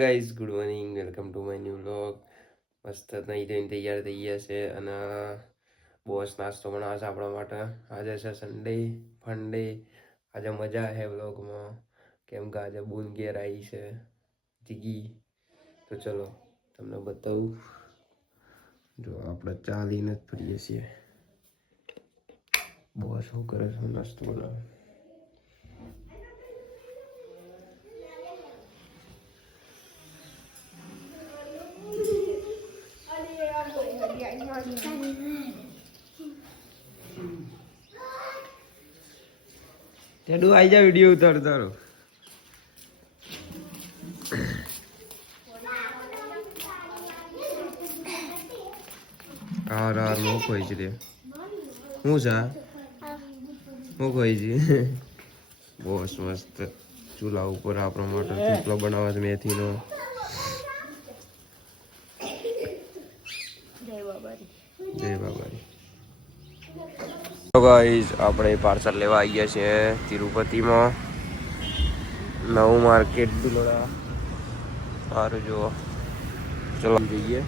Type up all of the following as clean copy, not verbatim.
Guys good morning, welcome to my new vlog. મસ્ત નહીં થઈને તૈયાર થઈ ગયા છે અને બોસ નાસ્તો બનાવે છે આપણા માટે. આજે છે સન્ડે ફંડે. આજે મજા છે વ્લોગમાં કેમ કે આજે બૂન ઘેર આવી છે જીગી. તો ચલો તમને બતાવું. જો આપણે ચાલીને જ ફરીએ છીએ. બોસ શું કરે છે? નાસ્તો બનાવે. તેડું આવી જા વિડીયો ઉતાર તારો. હાર હું ખોઈ છે હું છે હું ખોઈ છે. બોસ મસ્ત ચૂલા ઉપર આપણા માટે થેપલો બનાવે છે મેથીનો. જય બાબારી. તો ગાઈઝ આપણે પાર્સલ લેવા આવી ગયા છીએ તિરુપતિમાં. નવું માર્કેટ બિલોડા. સારું જુઓ. ચલો જઈએ.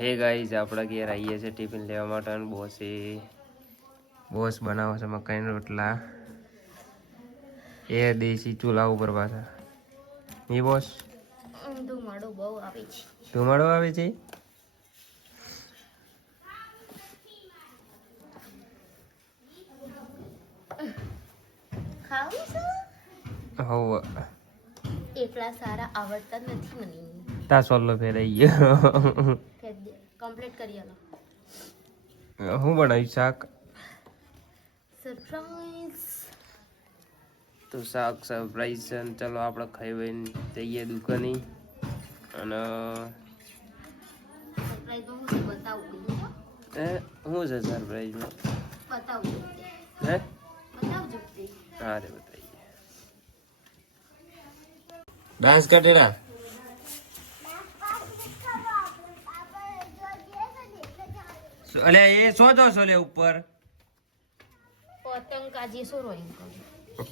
હે ગાઈઝ આપણા ઘેર આવીએ છીએ ટિફિન લેવા માટે અને બોસ બનાવે છે મકાઈના રોટલા. એ દેશી ચૂલા ઉપર પાછા. એ બોસ ધુમાડો બહુ આવે છે. ધુમાડો આવે છે. ખાવું છે? હવે એટલા સારા આવડતા નથી મને. તા સોલ્લો ફેરાઈ ગયો. કમ્પ્લીટ કરી આલો. હું બનાવ્યું શાક. સરપ્રાઈઝ. તો શાક સરપ્રાઈઝ છે. ચલો આપણે ખાઈ વઈને જઈએ દુકાને. અને સરપ્રાઈઝમાં હું બતાવું હે શું છે સરપ્રાઈઝમાં? બતાવજો. હે બતાવજો. હા રે બતાવીએ. ડાન્સ કરેલા. અલે એ શો જો છો લે ઉપર પતંગ કાજી સોરો એમ કહું.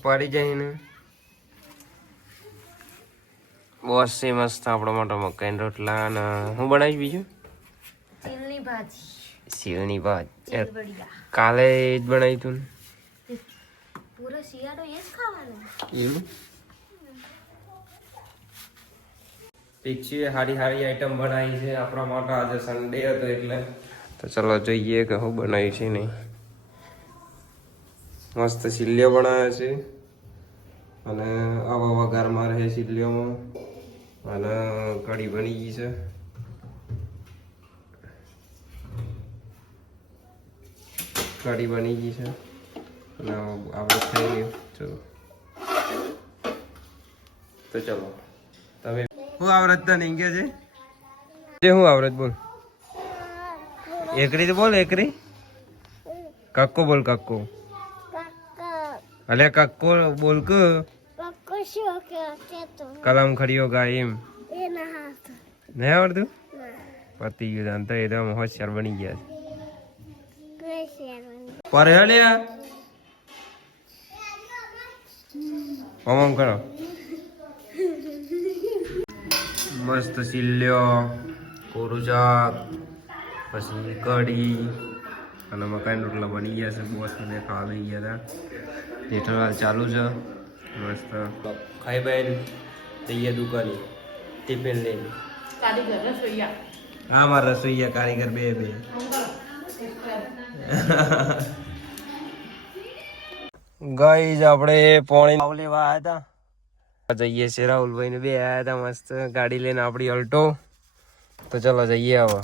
પડી જાય ને. બોસ છે મસ્ત આપણા માટે મકાઈના રોટલા. અને હું બનાવીશ બીજું? ચીલની ભાજી. શીલની ભાત ચીલબડિયા. કાલે જ બનાવી તું. પૂરો શિયાળો એ જ ખાવાનો. એવું પીછી હારી આઈટમ બનાવી છે આપણા માટે. આજે સન્ડે હતો એટલે. તો ચલો જોઈએ કે હું બનાવ્યું છે નહીં. મસ્ત સિલ્યો બનાવે છે અને આવા વઘારમાં રહે સિલ્યોમાં. અને કઢી બની ગઈ છે. કઢી બની ગઈ છે અને આપણે ખાઈ લઈએ. ચલો તો ચલો તમે હું આવરત નહીં કે છે હું આવરત બોલ. એકરી તો બોલ. એકરી કક્કો બોલ. કક્કો અલે કક્કો બોલ કે. કલમ ખડીયો ગાય એમ નહીં આવડતું. પતી ગયું તો એકદમ હોશિયાર બની ગયા છે. પર હેલ્યા ઓમ કરો. મસ્ત સિલ્યો કોરું શાક પછી કઢી અને મકાઈના રોટલા બની ગયા છે. બોસ મને ખાવા લઈ ગયા હતા. જેઠાલાલ ચાલુ છે મસ્ત. ખાઈ બેન જઈએ દુકાને ટિફિન લઈને. હા મારા રસોઈયા કારીગર બે ગાઈઝ આપણે પોણી લેવા આવ્યા હતા. જઈએ છે રાહુલભાઈ ને બે આવ્યા હતા મસ્ત ગાડી લઈને આપણી અલ્ટો. તો ચલો જઈએ. હવે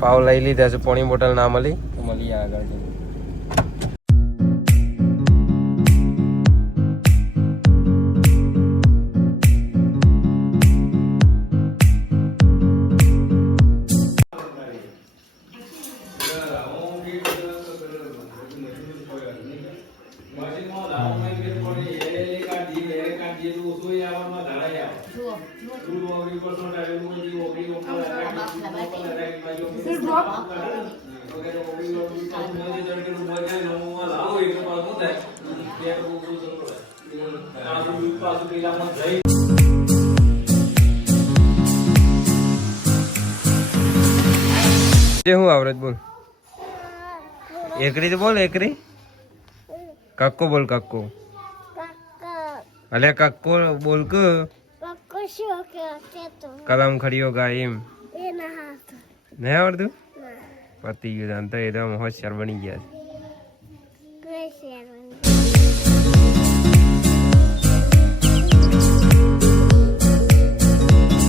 પાવ લઈ લીધા છે. પોણી બોટલ ના મળી તો મળીએ આગળ જઈએ. જુઓ જે હું આવડત બોલ એકરી તો બોલ એકરી કક્કો બોલ કક્કો અલે કક્કો બોલ કે કલમ ખડીયો ગાય એમ નહીં આવડતું પતી ગયું તો એ તો હોશિયાર બની ગયા છે